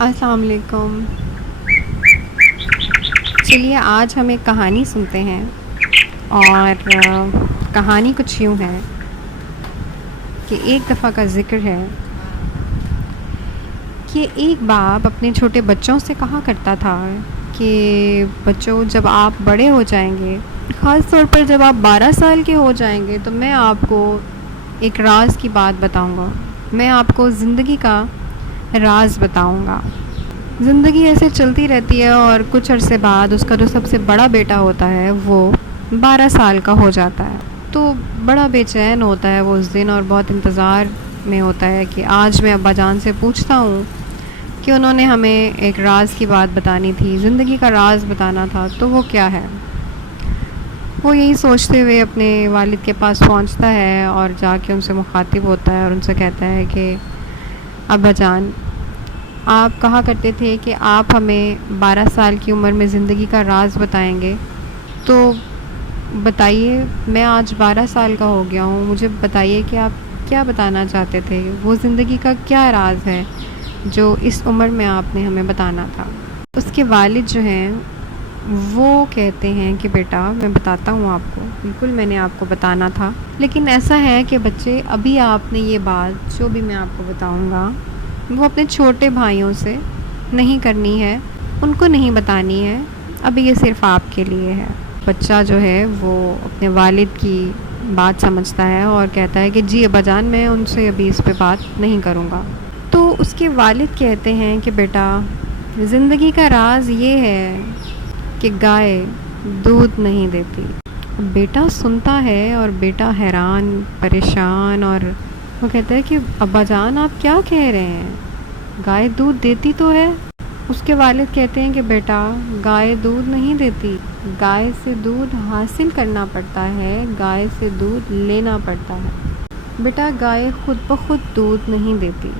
السلام علیکم۔ چلیے آج ہم ایک کہانی سنتے ہیں، اور کہانی کچھ یوں ہے کہ ایک دفعہ کا ذکر ہے کہ ایک باپ اپنے چھوٹے بچوں سے کہا کرتا تھا کہ بچوں، جب آپ بڑے ہو جائیں گے، خاص طور پر جب آپ 12 سال کے ہو جائیں گے، تو میں آپ کو ایک راز کی بات بتاؤں گا، میں آپ کو زندگی کا راز بتاؤں گا۔ زندگی ایسے چلتی رہتی ہے، اور کچھ عرصے بعد اس کا جو سب سے بڑا بیٹا ہوتا ہے وہ 12 سال کا ہو جاتا ہے، تو بڑا بے چین ہوتا ہے وہ اس دن، اور بہت انتظار میں ہوتا ہے کہ آج میں ابا جان سے پوچھتا ہوں کہ انہوں نے ہمیں ایک راز کی بات بتانی تھی، زندگی کا راز بتانا تھا، تو وہ کیا ہے۔ وہ یہی سوچتے ہوئے اپنے والد کے پاس پہنچتا ہے اور جا کے ان سے مخاطب ہوتا ہے اور ان سے کہتا ہے کہ ابا جان، آپ کہا کرتے تھے کہ آپ ہمیں 12 سال کی عمر میں زندگی کا راز بتائیں گے، تو بتائیے، میں آج 12 سال کا ہو گیا ہوں، مجھے بتائیے کہ آپ کیا بتانا چاہتے تھے، وہ زندگی کا کیا راز ہے جو اس عمر میں آپ نے ہمیں بتانا تھا۔ اس کے والد جو ہیں وہ کہتے ہیں کہ بیٹا، میں بتاتا ہوں آپ کو، بالکل میں نے آپ کو بتانا تھا، لیکن ایسا ہے کہ بچے، ابھی آپ نے یہ بات جو بھی میں آپ کو بتاؤں گا وہ اپنے چھوٹے بھائیوں سے نہیں کرنی ہے، ان کو نہیں بتانی ہے، ابھی یہ صرف آپ کے لیے ہے۔ بچہ جو ہے وہ اپنے والد کی بات سمجھتا ہے اور کہتا ہے کہ جی ابا جان، میں ان سے ابھی اس پہ بات نہیں کروں گا۔ تو اس کے والد کہتے ہیں کہ بیٹا، زندگی کا راز یہ ہے کہ گائے دودھ نہیں دیتی۔ بیٹا سنتا ہے اور بیٹا حیران پریشان، اور وہ کہتا ہے کہ ابا جان آپ کیا کہہ رہے ہیں، گائے دودھ دیتی تو ہے۔ اس کے والد کہتے ہیں کہ بیٹا، گائے دودھ نہیں دیتی، گائے سے دودھ حاصل کرنا پڑتا ہے، گائے سے دودھ لینا پڑتا ہے۔ بیٹا، گائے خود بخود دودھ نہیں دیتی،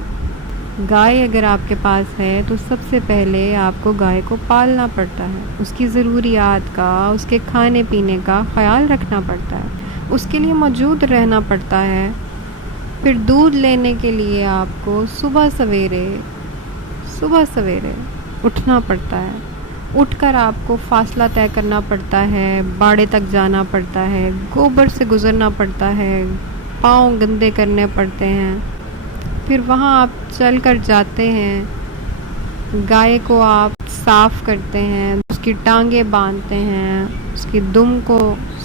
گائے اگر آپ کے پاس ہے تو سب سے پہلے آپ کو گائے کو پالنا پڑتا ہے، اس کی ضروریات کا، اس کے کھانے پینے کا خیال رکھنا پڑتا ہے، اس کے لیے موجود رہنا پڑتا ہے۔ پھر دودھ لینے کے لیے آپ کو صبح سویرے اٹھنا پڑتا ہے، اٹھ کر آپ کو فاصلہ طے کرنا پڑتا ہے، باڑے تک جانا پڑتا ہے، گوبر سے گزرنا پڑتا ہے، پاؤں گندے کرنے پڑتے ہیں، پھر وہاں آپ چل کر جاتے ہیں، گائے کو آپ صاف کرتے ہیں، اس کی ٹانگیں باندھتے ہیں، اس کی دم کو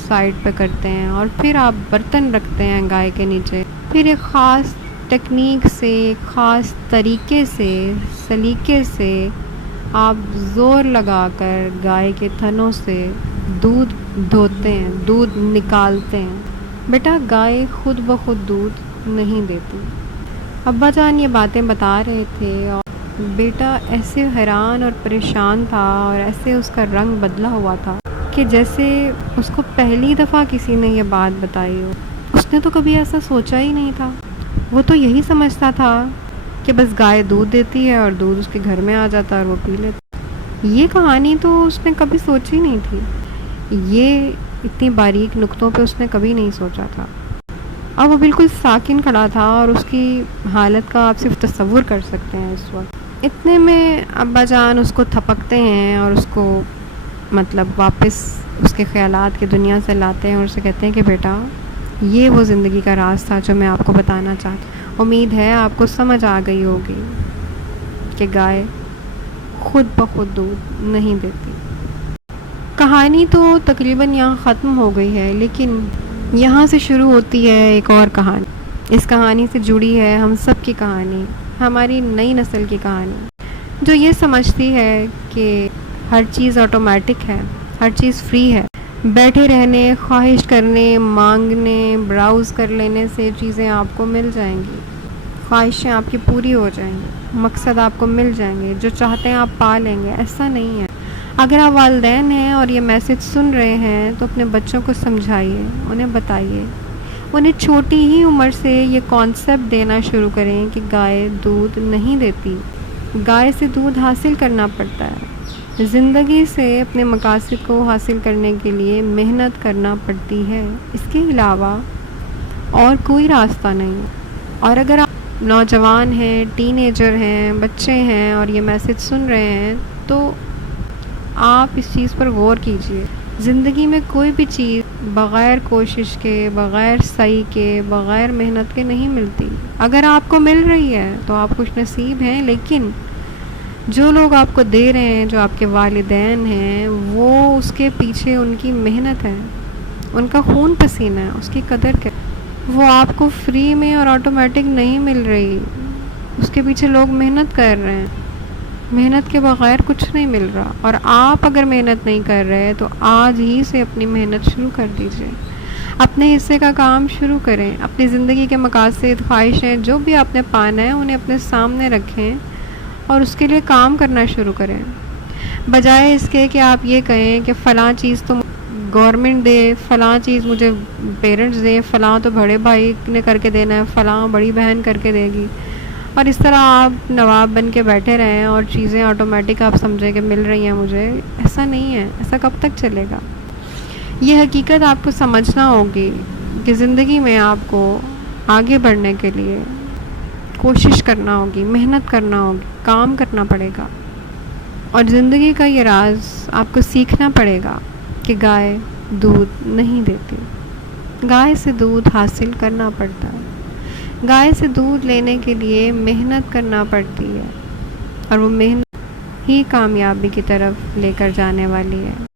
سائڈ پہ کرتے ہیں، اور پھر آپ برتن رکھتے ہیں گائے کے نیچے، پھر ایک خاص ٹیکنیک سے، ایک خاص طریقے سے، سلیقے سے آپ زور لگا کر گائے کے تھنوں سے دودھ دھوتے ہیں، دودھ نکالتے ہیں۔ بیٹا، گائے خود بخود دودھ نہیں دیتی۔ ابا جان یہ باتیں بتا رہے تھے، اور بیٹا ایسے حیران اور پریشان تھا، اور ایسے اس کا رنگ بدلا ہوا تھا کہ جیسے اس کو پہلی دفعہ کسی نے یہ بات بتائی ہو۔ اس نے تو کبھی ایسا سوچا ہی نہیں تھا، وہ تو یہی سمجھتا تھا کہ بس گائے دودھ دیتی ہے اور دودھ اس کے گھر میں آ جاتا ہے اور وہ پی لیتا۔ یہ کہانی تو اس نے کبھی سوچی نہیں تھی، یہ اتنی باریک نقطوں پہ اس نے کبھی نہیں سوچا تھا۔ اب وہ بالکل ساکن کھڑا تھا، اور اس کی حالت کا آپ صرف تصور کر سکتے ہیں اس وقت۔ اتنے میں ابا جان اس کو تھپکتے ہیں اور اس کو واپس اس کے خیالات کی دنیا سے لاتے ہیں، اور اسے کہتے ہیں کہ بیٹا، یہ وہ زندگی کا راز تھا جو میں آپ کو بتانا چاہتا۔ امید ہے آپ کو سمجھ آ گئی ہوگی کہ گائے خود بخود دودھ نہیں دیتی۔ کہانی تو تقریباً یہاں ختم ہو گئی ہے، لیکن یہاں سے شروع ہوتی ہے ایک اور کہانی۔ اس کہانی سے جڑی ہے ہم سب کی کہانی، ہماری نئی نسل کی کہانی، جو یہ سمجھتی ہے کہ ہر چیز آٹومیٹک ہے، ہر چیز فری ہے، بیٹھے رہنے، خواہش کرنے، مانگنے، براؤز کر لینے سے چیزیں آپ کو مل جائیں گی، خواہشیں آپ کی پوری ہو جائیں گی، مقصد آپ کو مل جائیں گے، جو چاہتے ہیں آپ پا لیں گے۔ ایسا نہیں ہے۔ اگر آپ والدین ہیں اور یہ میسج سن رہے ہیں تو اپنے بچوں کو سمجھائیے، انہیں بتائیے، انہیں چھوٹی ہی عمر سے یہ کانسیپٹ دینا شروع کریں کہ گائے دودھ نہیں دیتی، گائے سے دودھ حاصل کرنا پڑتا ہے، زندگی سے اپنے مقاصد کو حاصل کرنے کے لیے محنت کرنا پڑتی ہے، اس کے علاوہ اور کوئی راستہ نہیں ہے۔ اور اگر نوجوان ہیں، ٹین ایجر ہیں، بچے ہیں اور یہ میسج سن رہے ہیں تو آپ اس چیز پر غور کیجئے. زندگی میں کوئی بھی چیز بغیر کوشش کے، بغیر سعی کے، بغیر محنت کے نہیں ملتی. اگر آپ کو مل رہی ہے تو آپ خوش نصیب ہیں، لیکن جو لوگ آپ کو دے رہے ہیں، جو آپ کے والدین ہیں، وہ اس کے پیچھے ان کی محنت ہے، ان کا خون پسینہ ہے، اس کی قدر کریں. وہ آپ کو فری میں اور آٹومیٹک نہیں مل رہی، اس کے پیچھے لوگ محنت کر رہے ہیں. محنت کے بغیر کچھ نہیں مل رہا، اور آپ اگر محنت نہیں کر رہے تو آج ہی سے اپنی محنت شروع کر دیجئے. اپنے حصے کا کام شروع کریں. اپنی زندگی کے مقاصد، خواہشیں جو بھی آپ نے پانا ہے انہیں اپنے سامنے رکھیں اور اس کے لیے کام کرنا شروع کریں. بجائے اس کے کہ آپ یہ کہیں کہ فلاں چیز تو گورنمنٹ دے، فلاں چیز مجھے پیرنٹس دیں، فلاں تو بڑے بھائی نے کر کے دینا ہے، فلاں بڑی بہن کر کے دے گی، اور اس طرح آپ نواب بن کے بیٹھے رہیں اور چیزیں آٹومیٹک آپ سمجھیں کہ مل رہی ہیں مجھے. ایسا نہیں ہے، ایسا کب تک چلے گا؟ یہ حقیقت آپ کو سمجھنا ہوگی کہ زندگی میں آپ کو آگے بڑھنے کے لیے کوشش کرنا ہوگی، محنت کرنا ہوگی، کام کرنا پڑے گا. اور زندگی کا یہ راز آپ کو سیکھنا پڑے گا کہ گائے دودھ نہیں دیتی، گائے سے دودھ حاصل کرنا پڑتا ہے. گائے سے دودھ لینے کے لیے محنت کرنا پڑتی ہے، اور وہ محنت ہی کامیابی کی طرف لے کر جانے والی ہے.